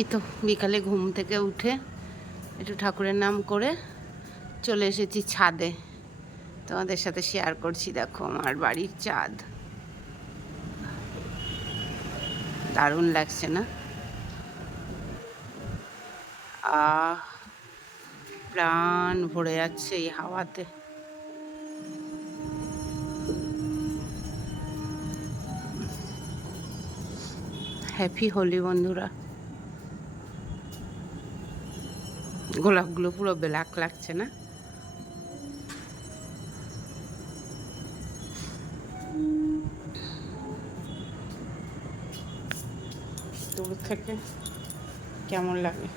এই তো বিকালে ঘুম থেকে উঠে একটু ঠাকুরের নাম করে চলে এসেছি ছাদে, তোমাদের সাথে শেয়ার করছি। দেখো আমার বাড়ির চাঁদ, দারুণ লাগছে না? প্রাণ ভরে যাচ্ছে এই হাওয়াতে। হ্যাপি হোলি বন্ধুরা। গোলাপগুলো পুরো ব্ল্যাক লাগছে না? দূর থেকে কেমন লাগে?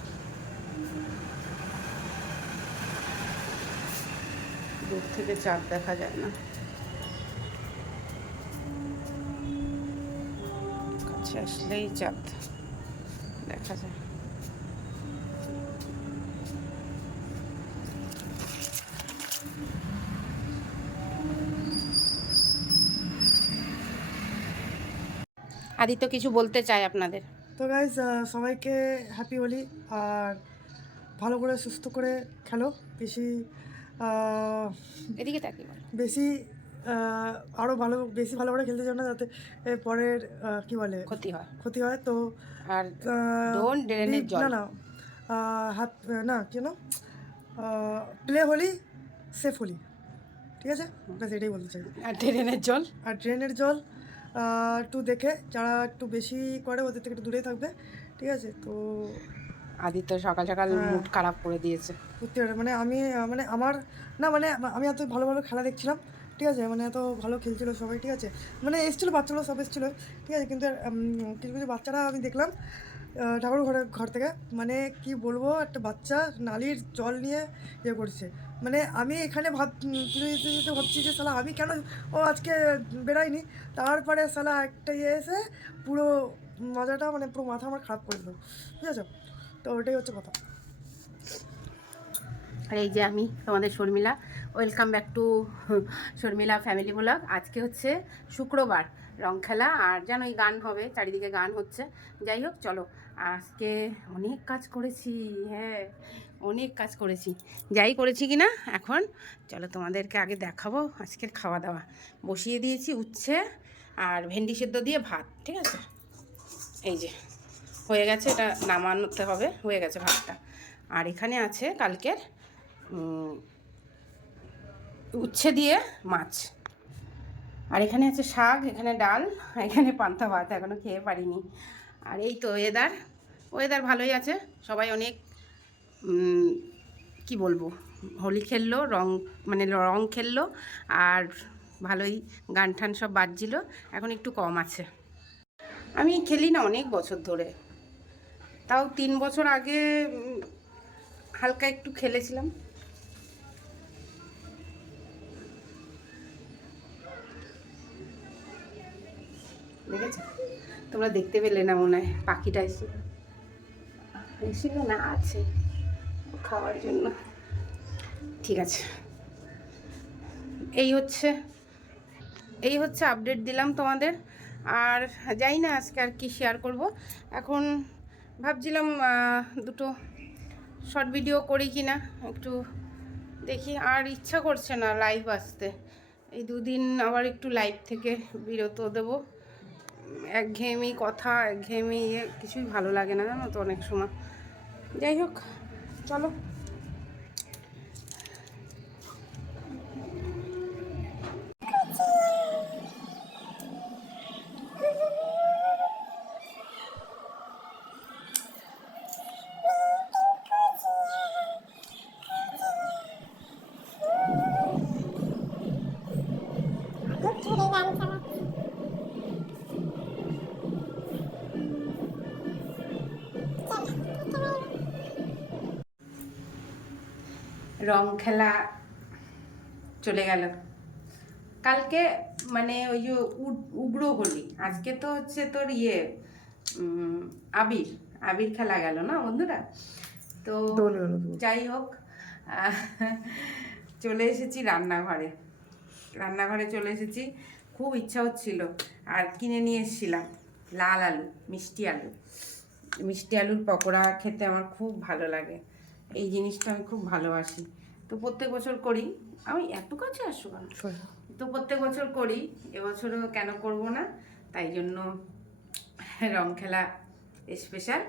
দূর থেকে চাঁদ দেখা যায় না, কাছে আসলেই চাঁদ দেখা যায়। আদিত্য কিছু বলতে চাই আপনাদের। তো গাইজ সবাইকে হ্যাপি হোলি। আর ভালো করে সুস্থ করে খেলো, বেশি এদিকে তাকি বেশি আরও বেশি ভালো করে খেলতে চাও না, যাতে পরের কি বলে ক্ষতি হয়। তো আর না না না কেন প্লে হোলি সেফ হোলি, ঠিক আছে? ব্যাস এটাই বলতে চাই। আর ড্রেনের জল একটু দেখে, যারা একটু বেশি করে ওদের থেকে একটু দূরেই থাকবে, ঠিক আছে? তো আদিত্য সকাল সকাল মুড খারাপ করে দিয়েছে সত্যি মানে আমি মানে আমার না মানে আমি এত ভালো ভালো খেলা দেখছিলাম, ঠিক আছে? মানে এত ভালো খেলছিল সবাই, ঠিক আছে? মানে এসেছিলো বাচ্চাগুলো, সব এসেছিলো, ঠিক আছে? কিন্তু কিছু কিছু বাচ্চারা আমি দেখলাম ঠাকুর ঘর থেকে, মানে কি বলবো, একটা বাচ্চা নালির জল নিয়ে ইয়ে করছে। মানে আমি এখানে পুজো দিতে দিতে ভাবছি যে শালা আমি কেন আজকে বেরাইনি। তারপরে শালা একটা ইয়ে এসে পুরো মজাটা, মানে পুরো মাথা আমার খারাপ করে দিল, ঠিক আছে? তো ওটাই হচ্ছে কথা। আর এই যে আমি তোমাদের Sharmila, welcome back to Sharmila family blog. আজকে হচ্ছে শুক্রবার, রং খেলা, আর যেন এই গান হবে, চারিদিকে গান হচ্ছে। যাই হোক, চলো আজকে অনেক কাজ করেছি, হ্যাঁ অনেক কাজ করেছি। যাই করেছি কি না এখন চলো তোমাদেরকে আগে দেখাবো আজকের খাওয়া দাওয়া। বসিয়ে দিয়েছি উচ্ছে আর ভেন্ডি সেদ্ধ দিয়ে ভাত, ঠিক আছে? এই যে হয়ে গেছে, এটা নামানোতে হবে, হয়ে গেছে ভাতটা। আর এখানে আছে কালকের উচ্ছে দিয়ে মাছ, আর এখানে আছে শাক, এখানে ডাল, এখানে পান্তা ভাত, এখনও খেয়ে পারিনি। আর এই তো ওয়েদার ভালোই আছে, সবাই অনেক কি বলবো, হোলি খেললো, রং খেললো, আর ভালোই গান টান সব বাজছিল। এখন একটু কম আছে। আমি খেলি না অনেক বছর ধরে, তাও 3 বছর আগে হালকা একটু খেলেছিলাম। দেখেছো? তোমরা দেখতে পেলে না মনে হয়, পাখিটা এসেছিল না, আছে খাওয়ার জন্য। ঠিক আছে, এই হচ্ছে আপডেট দিলাম তোমাদের। আর জানি না আজকে আর কি শেয়ার করব। এখন ভাবছিলাম দুটো শর্ট ভিডিও করি কি না, একটু দেখি। আর ইচ্ছা করছে না লাইভ আসতে, এই 2 দিন আবার একটু লাইভ থেকে বিরত দেবো। একঘেয়েমি কথা, একঘেয়েমি কিছুই ভালো লাগে না, জানো তো অনেক সময়। যাই হোক, চলো। রং খেলা চলে গেল। কালকে মানে ওই যে উগ্র হোলি, আজকে তো হচ্ছে তোর আবির আবির খেলা গেল না বন্ধুরা। তো যাই হোক, চলে এসেছি রান্নাঘরে চলে এসেছি। খুব ইচ্ছা হচ্ছিল আর কিনে নিয়ে এসেছিলাম লাল আলু, মিষ্টি আলুর পকোড়া খেতে আমার খুব ভালো লাগে। এই জিনিসটা আমি খুব ভালোবাসি, তো প্রত্যেক বছর করি। আমি এত কাছে আসবো কেন, তো প্রত্যেক বছর করি, এবছরও কেন করব না। তাই জন্য রং খেলা স্পেশাল।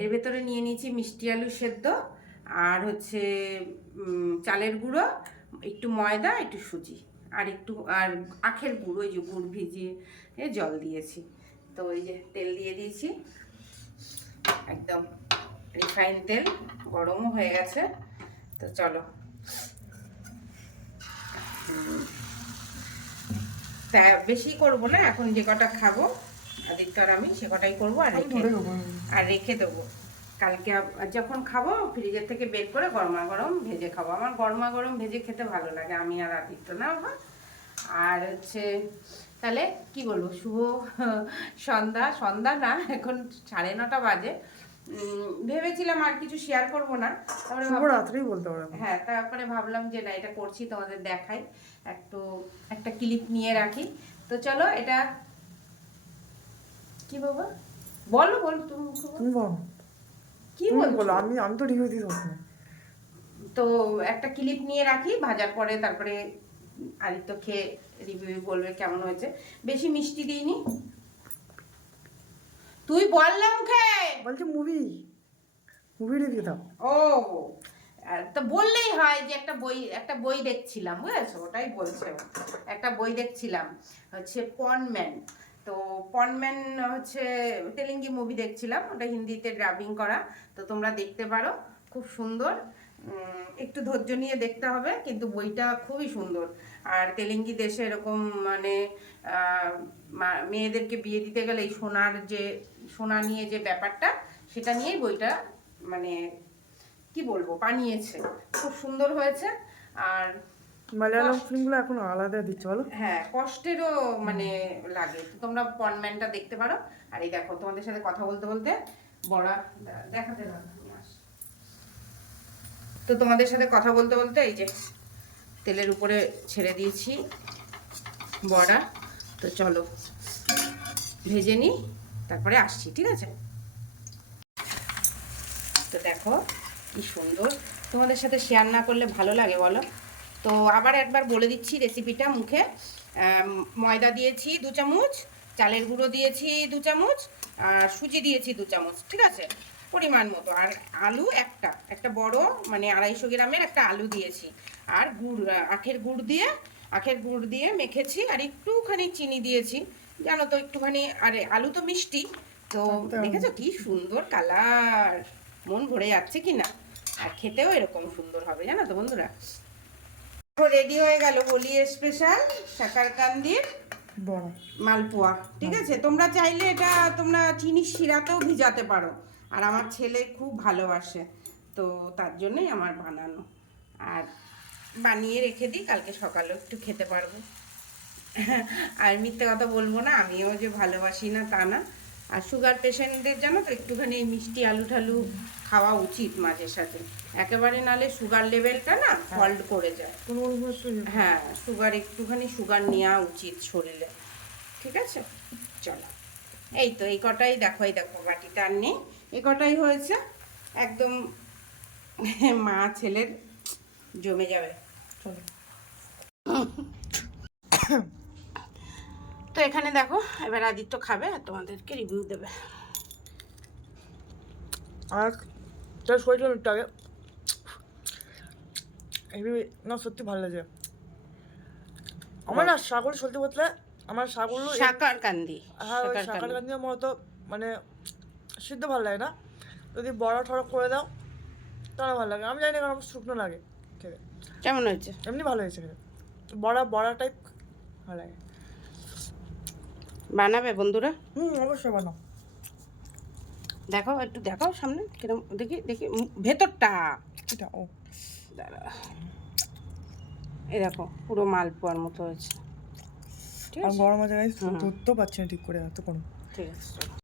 এর ভেতরে নিয়ে নিয়েছি মিষ্টি আলু সেদ্ধ, আর হচ্ছে চালের গুঁড়ো, একটু ময়দা, একটু সুজি, আর আখের গুড়, ওই যে গুড় ভিজিয়ে জল দিয়েছি। তো ওই যে তেল দিয়ে দিয়েছি, একদম রিফাইন তেল, গরমও হয়ে গেছে। তো চলো, তা বেশি করবো না, এখন যে কটা খাবো আদিত্য আর আমি সে কটাই করবো, আর রেখে দেবো। কালকে যখন খাবো ফ্রিজের থেকে বের করে গরমা গরম ভেজে খাবো। আমার গরমা গরম ভেজে খেতে ভালো লাগে, আমি আর আদিত্য না বাবা। আর হচ্ছে তাহলে কি বলবো, শুভ সন্ধ্যা না, এখন 9:30 বাজে। ভেবেছিলাম আর কিছু শেয়ার করব না, তারপরে রাত্রেই বলতে পারো। হ্যাঁ, তারপরে ভাবলাম যে না, এটা করছি তোমাদের দেখাই, একটা ক্লিপ নিয়ে রাখি। তো চলো, এটা কি বাবা বলো তুমি বলো কি বলো, আমি তো রিভিউ দিই। তো একটা ক্লিপ নিয়ে রাখি, ভাজার পরে তারপরে আদিত্য খেয়ে রিভিউ বলবে কেমন হয়েছে। বেশি মিষ্টি দিইনি, তুই বললাম বলছি মুভি রিভিউ দাও। ও, তো বললেই হয় যে একটা বই দেখছিলাম, বুঝেছো, ওটাই বলছে। একটা বই দেখছিলাম, হচ্ছে পনম্যান। তো পনম্যান হচ্ছে তেলেঙ্গি মুভি দেখছিলাম, ওটা হিন্দিতে ডাবিং করা। তো তোমরা দেখতে পারো, খুব সুন্দর। একটু ধৈর্য নিয়ে দেখতে হবে, কিন্তু বইটা খুবই সুন্দর। আর তেলেঙ্গি দেশে এরকম মানে মেয়েদেরকে বিয়ে দিতে গেলে এই সোনা নিয়ে যে ব্যাপারটা, সেটা নিয়েই বইটা মানে কি বলবো বানিয়েছে, খুব সুন্দর হয়েছে। আর মালায়ালাম ফিল্মগুলো এখন আলাদা দিচ্ছে, বলো। হ্যাঁ, কষ্টেরও মানে লাগে। তো তোমরা পনম্যানটা দেখতে পারো। আর এই দেখো, তোমাদের সাথে কথা বলতে বলতে বড়া দেখাতে পারো। তো তোমাদের সাথে কথা বলতে বলতে এই যে তেলের উপরে ছেড়ে দিয়েছি বড়া। তো চলো ভেজে নিই, তারপরে আসছি, ঠিক আছে। তো দেখো কি সুন্দর, তোমাদের সাথে শেয়ার না করলে ভালো লাগে বলো। তো আবার একবার বলে দিচ্ছি রেসিপিটা মুখে। ময়দা দিয়েছি 2 চামচ, চালের গুঁড়ো দিয়েছি 2 চামচ, আর সুজি দিয়েছি 2 চামচ, ঠিক আছে, পরিমাণ মতো। আর আলু একটা বড় মানে 250 গ্রামের একটা আলু দিয়েছি। আর আখের গুড় দিয়ে মেখেছি, আর একটুখানি চিনি দিয়েছি, জানো তো একটুখানি। আর আলু তো মিষ্টি, তো দেখেছো কি সুন্দর কালার, মন ভরে যাচ্ছে কি না। আর খেতেও এরকম সুন্দর হবে, জানো তো বন্ধুরা। রেডি হয়ে গেল হোলি স্পেশাল শাকারকান্দির মালপোয়া, ঠিক আছে। তোমরা চাইলে এটা তোমরা চিনির শিরাতেও ভিজাতে পারো, আর আমার ছেলে খুব ভালোবাসে, তো তার জন্যই আমার বানানো। আর বানিয়ে রেখে দিই, কালকে সকালেও একটু খেতে পারবো। আর মিথ্যে কথা বলবো না, আমিও যে ভালোবাসি না তা না। আর সুগার পেশেন্টদের জানো তো একটুখানি মিষ্টি আলু ঠালু খাওয়া উচিত মাঝে সাথে, একেবারে নালে সুগার লেভেলটা না ফল্ট করে যায়। হ্যাঁ, একটুখানি সুগার নেওয়া উচিত শরীরে, ঠিক আছে। চলো, এই তো এই কটাই দেখো, বাটিটা আর নেই, এই কটাই হয়েছে, একদম মা ছেলের জমে যাবে। চলো, তো এখানে দেখো এবার আদিত্য খাবে আর তোমাদেরকে রিভিউ দেবে। আর তার শরীরটা একটু আগে না, সত্যি ভালো লাগে আমার। না সাগর সত্যি বলতে আমার শাকারকান্দি, হ্যাঁ শাকারকান্দি আমার তো মানে সিদ্ধ ভালো লাগে না, যদি বড়া ঠড়া করে দাও তাহলে ভালো লাগে। আমি জানি না কারণ আমার শুকনো লাগে খেতে। কেমন হয়েছে? এমনি ভালো হয়েছে খেতে, বড়া টাইপ ভালো লাগে। বানাবে বন্ধুরা? অবশ্যই বানাও। দেখো একটু দেখাও সামনে কিরম, দেখি ভেতরটা। এটা ও দাঁড়া, এই দেখো পুরো মালপোয়ার মতো হয়েছে। ঠিক আর আছে, গরম আছে গাইস, ধরতেও পারছি না ঠিক করে এত গরম। ঠিক আছে চলো।